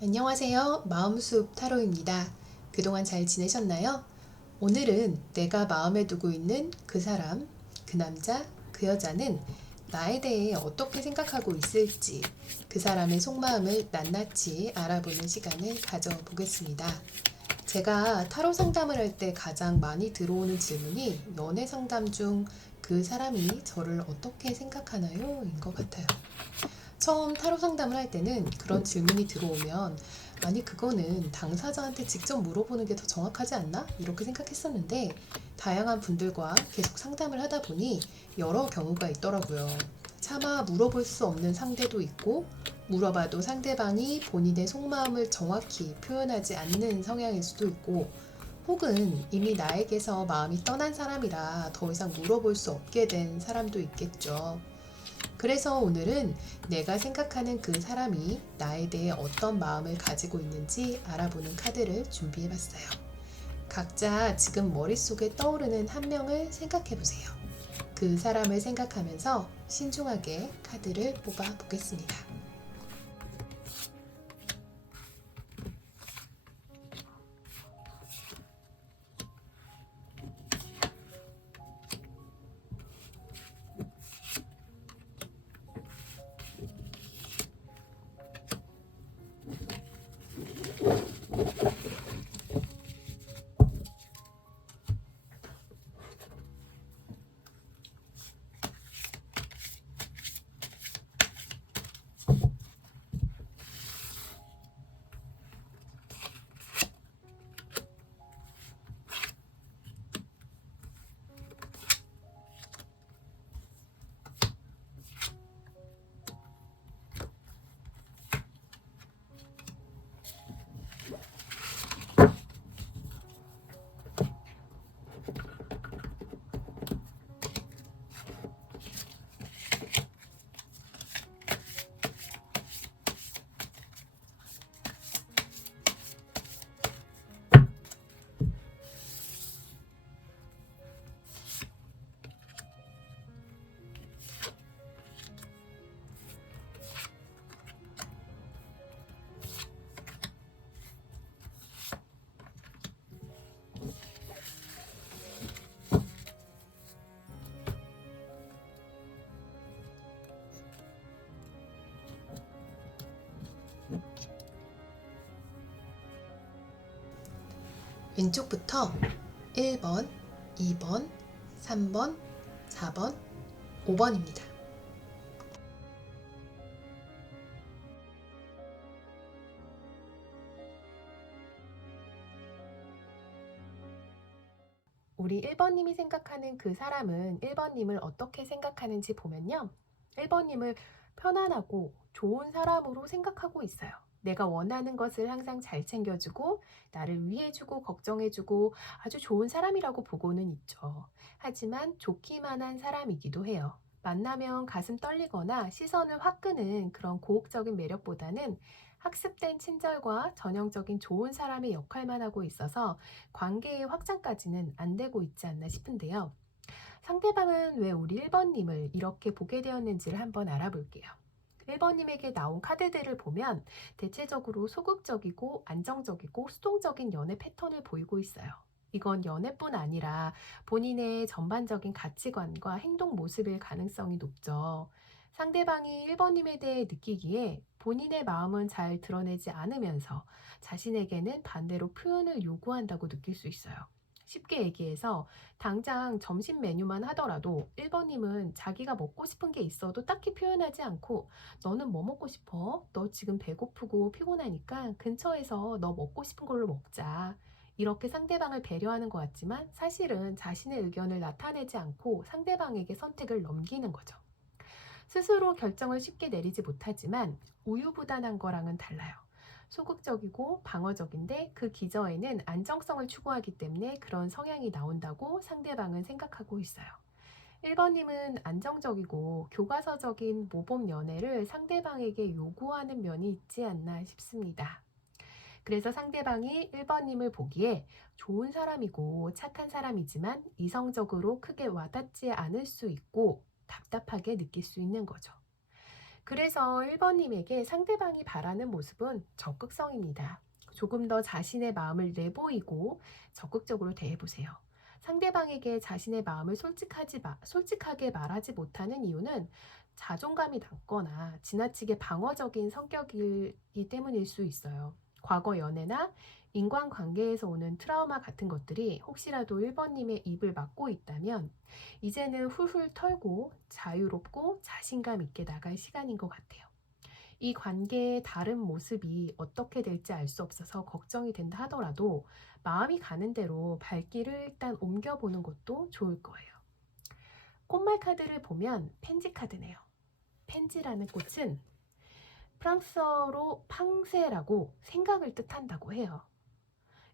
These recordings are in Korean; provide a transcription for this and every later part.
안녕하세요. 마음숲 타로입니다. 그동안 잘 지내셨나요? 오늘은 내가 마음에 두고 있는 그 사람, 그 남자, 그 여자는 나에 대해 어떻게 생각하고 있을지 그 사람의 속마음을 낱낱이 알아보는 시간을 가져보겠습니다. 제가 타로 상담을 할 때 가장 많이 들어오는 질문이 연애 상담 중 그 사람이 저를 어떻게 생각하나요? 인 것 같아요. 처음 타로 상담을 할 때는 그런 질문이 들어오면 아니 그거는 당사자한테 직접 물어보는 게 더 정확하지 않나? 이렇게 생각했었는데 다양한 분들과 계속 상담을 하다 보니 여러 경우가 있더라고요. 차마 물어볼 수 없는 상대도 있고 물어봐도 상대방이 본인의 속마음을 정확히 표현하지 않는 성향일 수도 있고 혹은 이미 나에게서 마음이 떠난 사람이라 더 이상 물어볼 수 없게 된 사람도 있겠죠. 그래서 오늘은 내가 생각하는 그 사람이 나에 대해 어떤 마음을 가지고 있는지 알아보는 카드를 준비해봤어요. 각자 지금 머릿속에 떠오르는 한 명을 생각해보세요. 그 사람을 생각하면서 신중하게 카드를 뽑아보겠습니다. 왼쪽부터 1번, 2번, 3번, 4번, 5번입니다. 우리 1번님이 생각하는 그 사람은 1번님을 어떻게 생각하는지 보면요. 1번님을 편안하고 좋은 사람으로 생각하고 있어요. 내가 원하는 것을 항상 잘 챙겨주고 나를 위해주고 걱정해주고 아주 좋은 사람이라고 보고는 있죠. 하지만 좋기만 한 사람이기도 해요. 만나면 가슴 떨리거나 시선을 확 끄는 그런 고혹적인 매력보다는 학습된 친절과 전형적인 좋은 사람의 역할만 하고 있어서 관계의 확장까지는 안 되고 있지 않나 싶은데요. 상대방은 왜 우리 1번님을 이렇게 보게 되었는지를 한번 알아볼게요. 1번님에게 나온 카드들을 보면 대체적으로 소극적이고 안정적이고 수동적인 연애 패턴을 보이고 있어요. 이건 연애뿐 아니라 본인의 전반적인 가치관과 행동 모습일 가능성이 높죠. 상대방이 1번님에 대해 느끼기에 본인의 마음은 잘 드러내지 않으면서 자신에게는 반대로 표현을 요구한다고 느낄 수 있어요. 쉽게 얘기해서 당장 점심 메뉴만 하더라도 1번님은 자기가 먹고 싶은 게 있어도 딱히 표현하지 않고 너는 뭐 먹고 싶어? 너 지금 배고프고 피곤하니까 근처에서 너 먹고 싶은 걸로 먹자. 이렇게 상대방을 배려하는 것 같지만 사실은 자신의 의견을 나타내지 않고 상대방에게 선택을 넘기는 거죠. 스스로 결정을 쉽게 내리지 못하지만 우유부단한 거랑은 달라요. 소극적이고 방어적인데 그 기저에는 안정성을 추구하기 때문에 그런 성향이 나온다고 상대방은 생각하고 있어요. 1번님은 안정적이고 교과서적인 모범 연애를 상대방에게 요구하는 면이 있지 않나 싶습니다. 그래서 상대방이 1번님을 보기에 좋은 사람이고 착한 사람이지만 이성적으로 크게 와닿지 않을 수 있고 답답하게 느낄 수 있는 거죠. 그래서 1번님에게 상대방이 바라는 모습은 적극성입니다. 조금 더 자신의 마음을 내보이고 적극적으로 대해보세요. 상대방에게 자신의 마음을 솔직하게 말하지 못하는 이유는 자존감이 낮거나 지나치게 방어적인 성격이기 때문일 수 있어요. 과거 연애나 인간관계에서 오는 트라우마 같은 것들이 혹시라도 1번님의 입을 막고 있다면 이제는 훌훌 털고 자유롭고 자신감 있게 나갈 시간인 것 같아요. 이 관계의 다른 모습이 어떻게 될지 알 수 없어서 걱정이 된다 하더라도 마음이 가는 대로 발길을 일단 옮겨보는 것도 좋을 거예요. 꽃말 카드를 보면 펜지 카드네요. 펜지라는 꽃은 프랑스어로 팡세라고 생각을 뜻한다고 해요.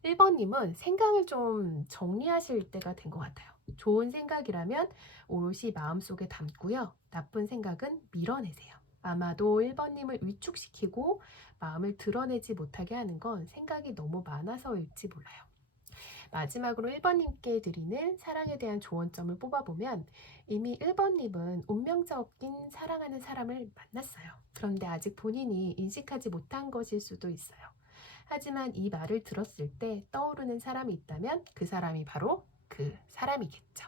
1번님은 생각을 좀 정리하실 때가 된 것 같아요. 좋은 생각이라면 오롯이 마음속에 담고요. 나쁜 생각은 밀어내세요. 아마도 1번님을 위축시키고 마음을 드러내지 못하게 하는 건 생각이 너무 많아서일지 몰라요. 마지막으로 1번님께 드리는 사랑에 대한 조언점을 뽑아보면 이미 1번님은 운명적인 사랑하는 사람을 만났어요. 그런데 아직 본인이 인식하지 못한 것일 수도 있어요. 하지만 이 말을 들었을 때 떠오르는 사람이 있다면 그 사람이 바로 그 사람이겠죠.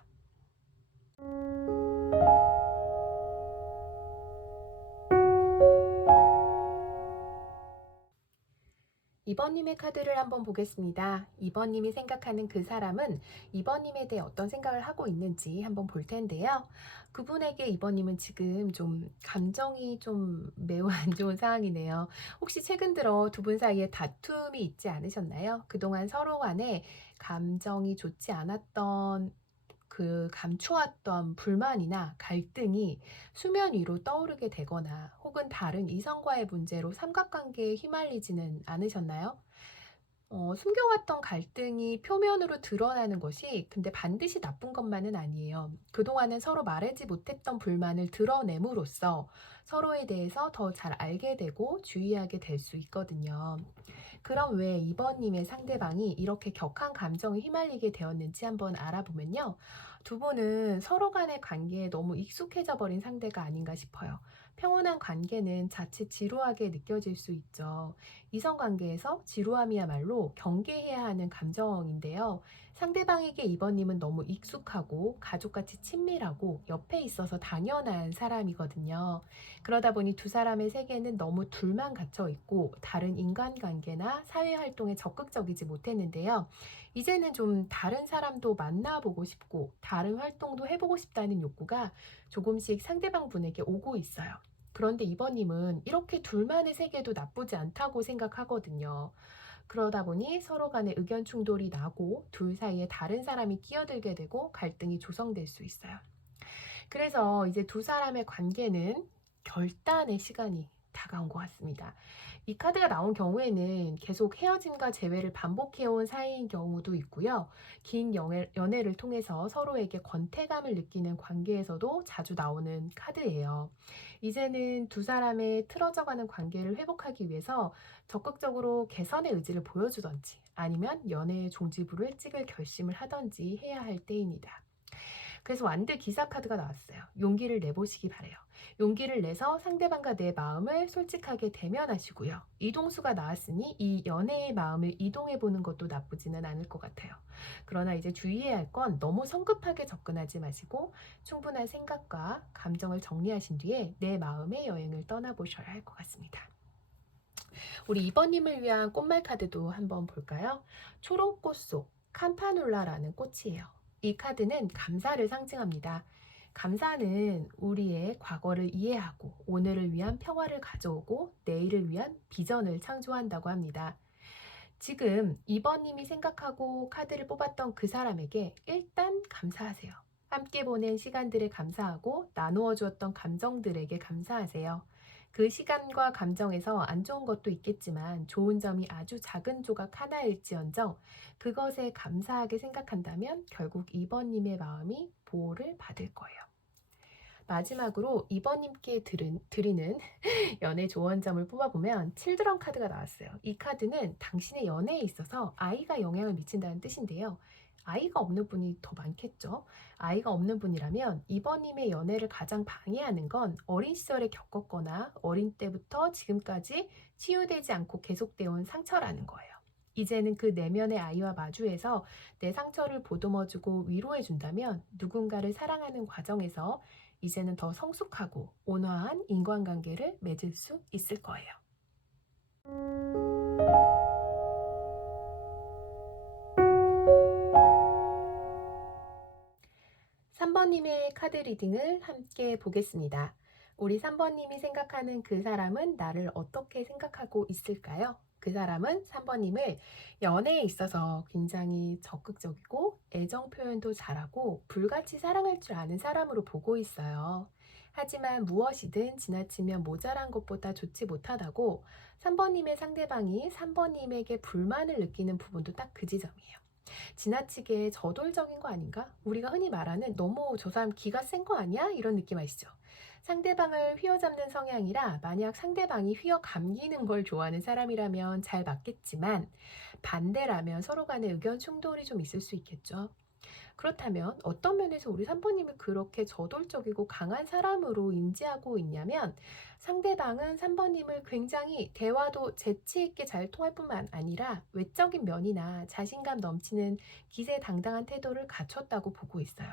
이번님의 카드를 한번 보겠습니다. 이번님이 생각하는 그 사람은 이번님에 대해 어떤 생각을 하고 있는지 한번 볼 텐데요. 그분에게 이번님은 지금 좀 감정이 좀 매우 안 좋은 상황이네요. 혹시 최근 들어 두 분 사이에 다툼이 있지 않으셨나요? 그동안 서로 간에 감정이 좋지 않았던 그 감추었던 불만이나 갈등이 수면 위로 떠오르게 되거나 혹은 다른 이성과의 문제로 삼각관계에 휘말리지는 않으셨나요? 숨겨왔던 갈등이 표면으로 드러나는 것이 근데 반드시 나쁜 것만은 아니에요. 그동안은 서로 말하지 못했던 불만을 드러냄으로써 서로에 대해서 더 잘 알게 되고 주의하게 될 수 있거든요. 그럼 왜 이번님의 상대방이 이렇게 격한 감정에 휘말리게 되었는지 한번 알아보면요. 두 분은 서로 간의 관계에 너무 익숙해져 버린 상대가 아닌가 싶어요. 평온한 관계는 자칫 지루하게 느껴질 수 있죠. 이성관계에서 지루함이야말로 경계해야 하는 감정인데요. 상대방에게 이번님은 너무 익숙하고 가족같이 친밀하고 옆에 있어서 당연한 사람이거든요. 그러다 보니 두 사람의 세계는 너무 둘만 갇혀 있고 다른 인간관계나 사회활동에 적극적이지 못했는데요. 이제는 좀 다른 사람도 만나보고 싶고 다른 활동도 해보고 싶다는 욕구가 조금씩 상대방 분에게 오고 있어요. 그런데 이번님은 이렇게 둘만의 세계도 나쁘지 않다고 생각하거든요. 그러다 보니 서로 간의 의견 충돌이 나고 둘 사이에 다른 사람이 끼어들게 되고 갈등이 조성될 수 있어요. 그래서 이제 두 사람의 관계는 결단의 시간이 다가온 것 같습니다. 이 카드가 나온 경우에는 계속 헤어짐과 재회를 반복해온 사이인 경우도 있고요. 긴 연애를 통해서 서로에게 권태감을 느끼는 관계에서도 자주 나오는 카드예요. 이제는 두 사람의 틀어져가는 관계를 회복하기 위해서 적극적으로 개선의 의지를 보여주던지 아니면 연애의 종지부를 찍을 결심을 하던지 해야 할 때입니다. 그래서 완드 기사 카드가 나왔어요. 용기를 내보시기 바래요. 용기를 내서 상대방과 내 마음을 솔직하게 대면하시고요. 이동수가 나왔으니 이 연애의 마음을 이동해 보는 것도 나쁘지는 않을 것 같아요. 그러나 이제 주의해야 할 건 너무 성급하게 접근하지 마시고 충분한 생각과 감정을 정리하신 뒤에 내 마음의 여행을 떠나보셔야 할 것 같습니다. 우리 이번님을 위한 꽃말 카드도 한번 볼까요? 초롱꽃 속 캄파놀라라는 꽃이에요. 이 카드는 감사를 상징합니다. 감사는 우리의 과거를 이해하고 오늘을 위한 평화를 가져오고 내일을 위한 비전을 창조한다고 합니다. 지금 이번님이 생각하고 카드를 뽑았던 그 사람에게 일단 감사하세요. 함께 보낸 시간들에 감사하고 나누어 주었던 감정들에게 감사하세요. 그 시간과 감정에서 안 좋은 것도 있겠지만 좋은 점이 아주 작은 조각 하나일지언정 그것에 감사하게 생각한다면 결국 이번님의 마음이 보호를 받을 거예요. 마지막으로 2번님께 드리는 연애 조언점을 뽑아보면 칠드런 카드가 나왔어요. 이 카드는 당신의 연애에 있어서 아이가 영향을 미친다는 뜻인데요. 아이가 없는 분이 더 많겠죠. 아이가 없는 분이라면 2번님의 연애를 가장 방해하는 건 어린 시절에 겪었거나 어린 때부터 지금까지 치유되지 않고 계속되어 온 상처라는 거예요. 이제는 그 내면의 아이와 마주해서 내 상처를 보듬어주고 위로해준다면 누군가를 사랑하는 과정에서 이제는 더 성숙하고 온화한 인간관계를 맺을 수 있을 거예요. 3번님의 카드 리딩을 함께 보겠습니다. 우리 3번님이 생각하는 그 사람은 나를 어떻게 생각하고 있을까요? 그 사람은 3번님을 연애에 있어서 굉장히 적극적이고 애정 표현도 잘하고 불같이 사랑할 줄 아는 사람으로 보고 있어요. 하지만 무엇이든 지나치면 모자란 것보다 좋지 못하다고 3번님의 상대방이 3번님에게 불만을 느끼는 부분도 딱 그 지점이에요. 지나치게 저돌적인 거 아닌가? 우리가 흔히 말하는 너무 저 사람 기가 센 거 아니야? 이런 느낌 아시죠? 상대방을 휘어잡는 성향이라 만약 상대방이 휘어감기는 걸 좋아하는 사람이라면 잘 맞겠지만 반대라면 서로 간의 의견 충돌이 좀 있을 수 있겠죠. 그렇다면 어떤 면에서 우리 3번님을 그렇게 저돌적이고 강한 사람으로 인지하고 있냐면 상대방은 3번님을 굉장히 대화도 재치 있게 잘 통할 뿐만 아니라 외적인 면이나 자신감 넘치는 기세당당한 태도를 갖췄다고 보고 있어요.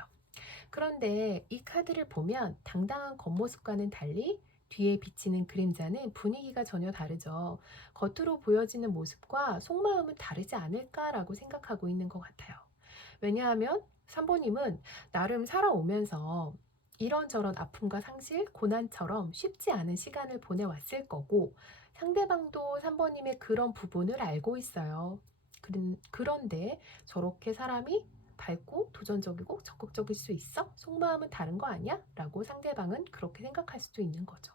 그런데 이 카드를 보면 당당한 겉모습과는 달리 뒤에 비치는 그림자는 분위기가 전혀 다르죠. 겉으로 보여지는 모습과 속마음은 다르지 않을까라고 생각하고 있는 것 같아요. 왜냐하면 3번님은 나름 살아오면서 이런저런 아픔과 상실, 고난처럼 쉽지 않은 시간을 보내왔을 거고 상대방도 3번님의 그런 부분을 알고 있어요. 그런데 저렇게 사람이 밝고 도전적이고 적극적일 수 있어? 속마음은 다른 거 아니야? 라고 상대방은 그렇게 생각할 수도 있는 거죠.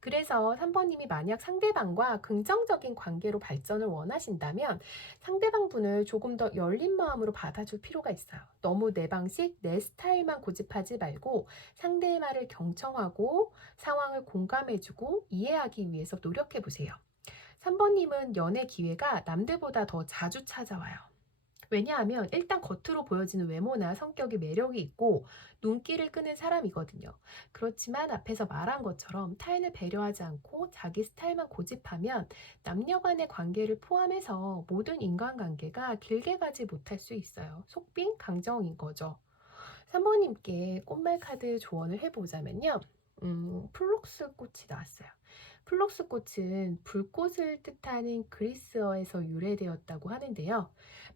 그래서 3번님이 만약 상대방과 긍정적인 관계로 발전을 원하신다면 상대방 분을 조금 더 열린 마음으로 받아줄 필요가 있어요. 너무 내 방식, 내 스타일만 고집하지 말고 상대의 말을 경청하고 상황을 공감해주고 이해하기 위해서 노력해보세요. 3번님은 연애 기회가 남들보다 더 자주 찾아와요. 왜냐하면 일단 겉으로 보여지는 외모나 성격이 매력이 있고 눈길을 끄는 사람이거든요. 그렇지만 앞에서 말한 것처럼 타인을 배려하지 않고 자기 스타일만 고집하면 남녀 간의 관계를 포함해서 모든 인간관계가 길게 가지 못할 수 있어요. 속빈 강정인 거죠. 3번님께 꽃말 카드 조언을 해보자면요. 플록스 꽃이 나왔어요. 플록스 꽃은 불꽃을 뜻하는 그리스어에서 유래되었다고 하는데요.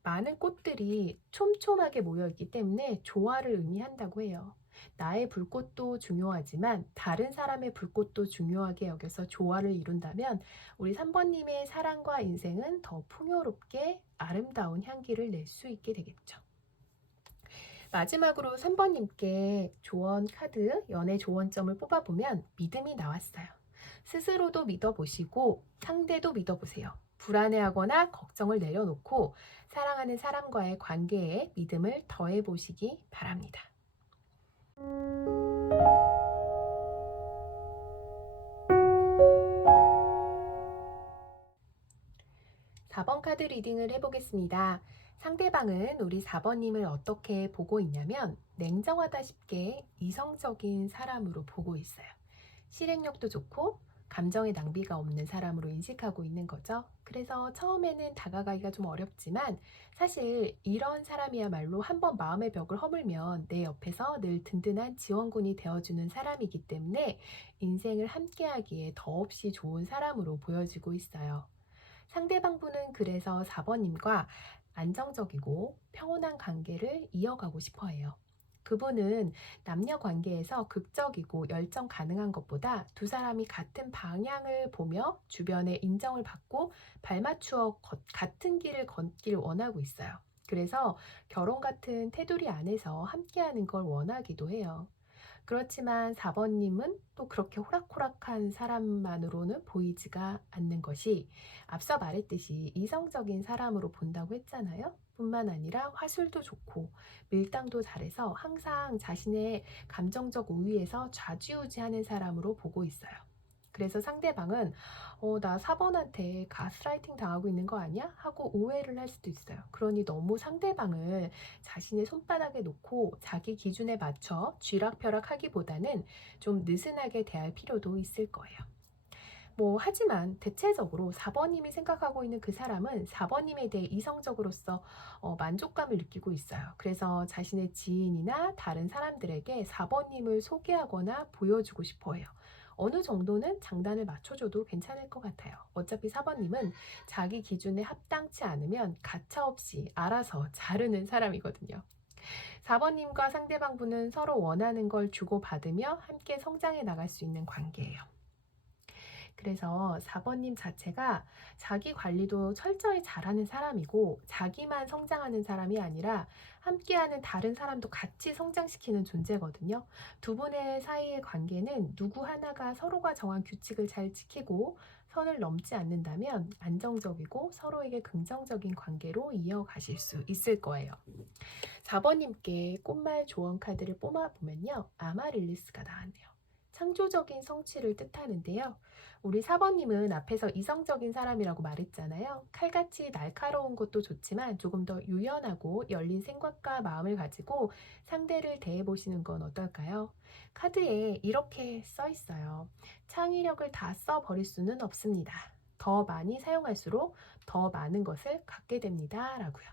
많은 꽃들이 촘촘하게 모여있기 때문에 조화를 의미한다고 해요. 나의 불꽃도 중요하지만 다른 사람의 불꽃도 중요하게 여겨서 조화를 이룬다면 우리 3번님의 사랑과 인생은 더 풍요롭게 아름다운 향기를 낼 수 있게 되겠죠. 마지막으로 3번님께 조언 카드, 연애 조언점을 뽑아보면 믿음이 나왔어요. 스스로도 믿어보시고 상대도 믿어보세요. 불안해하거나 걱정을 내려놓고 사랑하는 사람과의 관계에 믿음을 더해보시기 바랍니다. 4번 카드 리딩을 해보겠습니다. 상대방은 우리 4번님을 어떻게 보고 있냐면 냉정하다 싶게 이성적인 사람으로 보고 있어요. 실행력도 좋고 감정의 낭비가 없는 사람으로 인식하고 있는 거죠. 그래서 처음에는 다가가기가 좀 어렵지만 사실 이런 사람이야말로 한번 마음의 벽을 허물면 내 옆에서 늘 든든한 지원군이 되어주는 사람이기 때문에 인생을 함께하기에 더없이 좋은 사람으로 보여지고 있어요. 상대방분은 그래서 4번님과 안정적이고 평온한 관계를 이어가고 싶어 해요. 그분은 남녀 관계에서 극적이고 열정 가능한 것보다 두 사람이 같은 방향을 보며 주변의 인정을 받고 발맞추어 같은 길을 걷길 원하고 있어요. 그래서 결혼 같은 테두리 안에서 함께하는 걸 원하기도 해요. 그렇지만 4번님은 또 그렇게 호락호락한 사람만으로는 보이지가 않는 것이 앞서 말했듯이 이성적인 사람으로 본다고 했잖아요. 뿐만 아니라 화술도 좋고 밀당도 잘해서 항상 자신의 감정적 우위에서 좌지우지하는 사람으로 보고 있어요. 그래서 상대방은 나 4번한테 가스라이팅 당하고 있는 거 아니야? 하고 오해를 할 수도 있어요. 그러니 너무 상대방을 자신의 손바닥에 놓고 자기 기준에 맞춰 쥐락펴락 하기보다는 좀 느슨하게 대할 필요도 있을 거예요. 하지만 대체적으로 4번님이 생각하고 있는 그 사람은 4번님에 대해 이성적으로서 만족감을 느끼고 있어요. 그래서 자신의 지인이나 다른 사람들에게 4번님을 소개하거나 보여주고 싶어 해요. 어느 정도는 장단을 맞춰줘도 괜찮을 것 같아요. 어차피 4번님은 자기 기준에 합당치 않으면 가차없이 알아서 자르는 사람이거든요. 4번님과 상대방분은 서로 원하는 걸 주고받으며 함께 성장해 나갈 수 있는 관계예요. 그래서 4번님 자체가 자기 관리도 철저히 잘하는 사람이고 자기만 성장하는 사람이 아니라 함께하는 다른 사람도 같이 성장시키는 존재거든요. 두 분의 사이의 관계는 누구 하나가 서로가 정한 규칙을 잘 지키고 선을 넘지 않는다면 안정적이고 서로에게 긍정적인 관계로 이어가실 수 있을 거예요. 4번님께 꽃말 조언 카드를 뽑아보면요. 아마릴리스가 나왔네요. 창조적인 성취를 뜻하는데요. 우리 4번님은 앞에서 이성적인 사람이라고 말했잖아요. 칼같이 날카로운 것도 좋지만 조금 더 유연하고 열린 생각과 마음을 가지고 상대를 대해보시는 건 어떨까요? 카드에 이렇게 써 있어요. 창의력을 다 써버릴 수는 없습니다. 더 많이 사용할수록 더 많은 것을 갖게 됩니다. 라고요.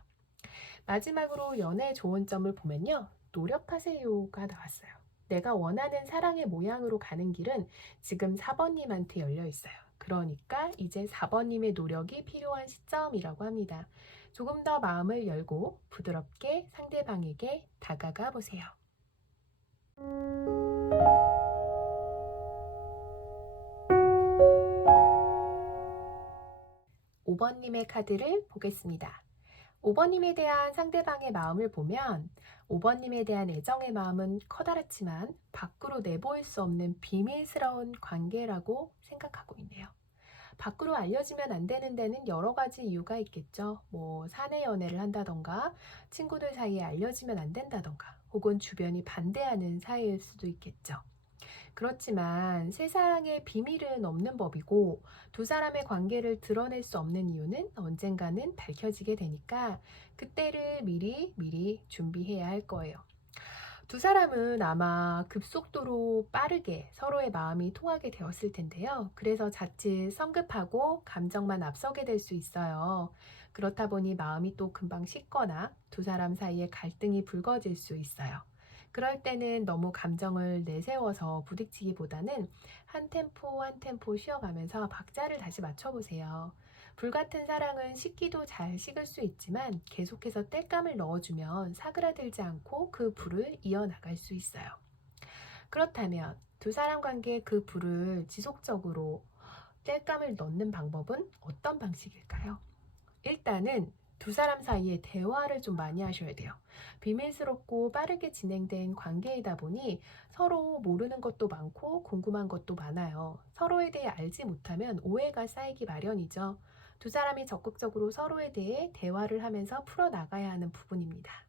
마지막으로 연애 좋은 점을 보면요. 노력하세요가 나왔어요. 내가 원하는 사랑의 모양으로 가는 길은 지금 4번님한테 열려 있어요. 그러니까 이제 4번님의 노력이 필요한 시점이라고 합니다. 조금 더 마음을 열고 부드럽게 상대방에게 다가가 보세요. 5번님의 카드를 보겠습니다. 5번님에 대한 상대방의 마음을 보면 5번님에 대한 애정의 마음은 커다랗지만 밖으로 내보일 수 없는 비밀스러운 관계라고 생각하고 있네요. 밖으로 알려지면 안 되는 데는 여러 가지 이유가 있겠죠. 사내 연애를 한다던가, 친구들 사이에 알려지면 안 된다던가, 혹은 주변이 반대하는 사이일 수도 있겠죠. 그렇지만 세상에 비밀은 없는 법이고 두 사람의 관계를 드러낼 수 없는 이유는 언젠가는 밝혀지게 되니까 그때를 미리 준비해야 할 거예요. 두 사람은 아마 급속도로 빠르게 서로의 마음이 통하게 되었을 텐데요. 그래서 자칫 성급하고 감정만 앞서게 될 수 있어요. 그렇다 보니 마음이 또 금방 식거나 두 사람 사이에 갈등이 불거질 수 있어요. 그럴 때는 너무 감정을 내세워서 부딪히기보다는 한 템포 한 템포 쉬어가면서 박자를 다시 맞춰보세요. 불같은 사랑은 식기도 잘 식을 수 있지만 계속해서 땔감을 넣어주면 사그라들지 않고 그 불을 이어나갈 수 있어요. 그렇다면 두 사람 관계에 그 불을 지속적으로 땔감을 넣는 방법은 어떤 방식일까요? 일단은 두 사람 사이에 대화를 좀 많이 하셔야 돼요. 비밀스럽고 빠르게 진행된 관계이다 보니 서로 모르는 것도 많고 궁금한 것도 많아요. 서로에 대해 알지 못하면 오해가 쌓이기 마련이죠. 두 사람이 적극적으로 서로에 대해 대화를 하면서 풀어나가야 하는 부분입니다.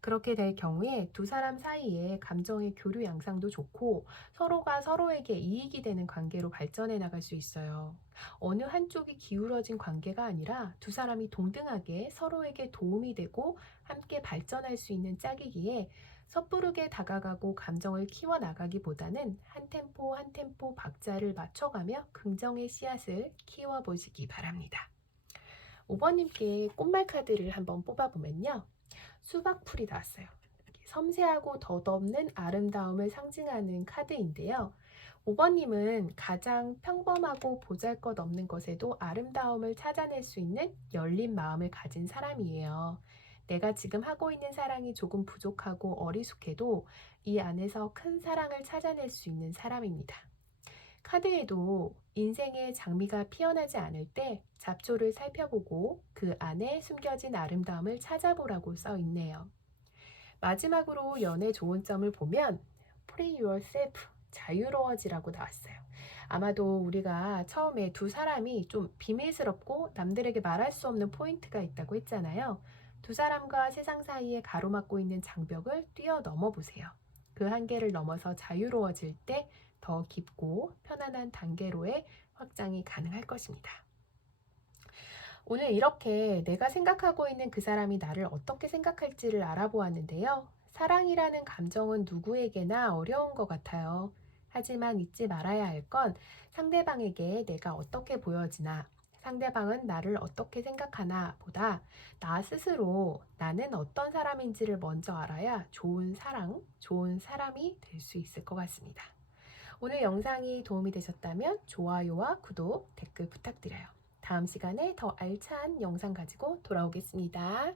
그렇게 될 경우에 두 사람 사이에 감정의 교류 양상도 좋고 서로가 서로에게 이익이 되는 관계로 발전해 나갈 수 있어요. 어느 한쪽이 기울어진 관계가 아니라 두 사람이 동등하게 서로에게 도움이 되고 함께 발전할 수 있는 짝이기에 섣부르게 다가가고 감정을 키워나가기보다는 한 템포 한 템포 박자를 맞춰가며 긍정의 씨앗을 키워보시기 바랍니다. 5번님께 꽃말 카드를 한번 뽑아보면요. 수박풀이 나왔어요. 섬세하고 덧없는 아름다움을 상징하는 카드인데요. 5번님은 가장 평범하고 보잘것없는 것에도 아름다움을 찾아낼 수 있는 열린 마음을 가진 사람이에요. 내가 지금 하고 있는 사랑이 조금 부족하고 어리숙해도 이 안에서 큰 사랑을 찾아낼 수 있는 사람입니다. 카드에도 인생의 장미가 피어나지 않을 때 잡초를 살펴보고 그 안에 숨겨진 아름다움을 찾아보라고 써 있네요. 마지막으로 연애 좋은 점을 보면 free yourself, 자유로워지라고 나왔어요. 아마도 우리가 처음에 두 사람이 좀 비밀스럽고 남들에게 말할 수 없는 포인트가 있다고 했잖아요. 두 사람과 세상 사이에 가로막고 있는 장벽을 뛰어넘어 보세요. 그 한계를 넘어서 자유로워질 때 더 깊고 편안한 단계로의 확장이 가능할 것입니다. 오늘 이렇게 내가 생각하고 있는 그 사람이 나를 어떻게 생각할지를 알아보았는데요. 사랑이라는 감정은 누구에게나 어려운 것 같아요. 하지만 잊지 말아야 할 건 상대방에게 내가 어떻게 보여지나, 상대방은 나를 어떻게 생각하나 보다 나 스스로 나는 어떤 사람인지를 먼저 알아야 좋은 사랑, 좋은 사람이 될 수 있을 것 같습니다. 오늘 영상이 도움이 되셨다면 좋아요와 구독, 댓글 부탁드려요. 다음 시간에 더 알찬 영상 가지고 돌아오겠습니다.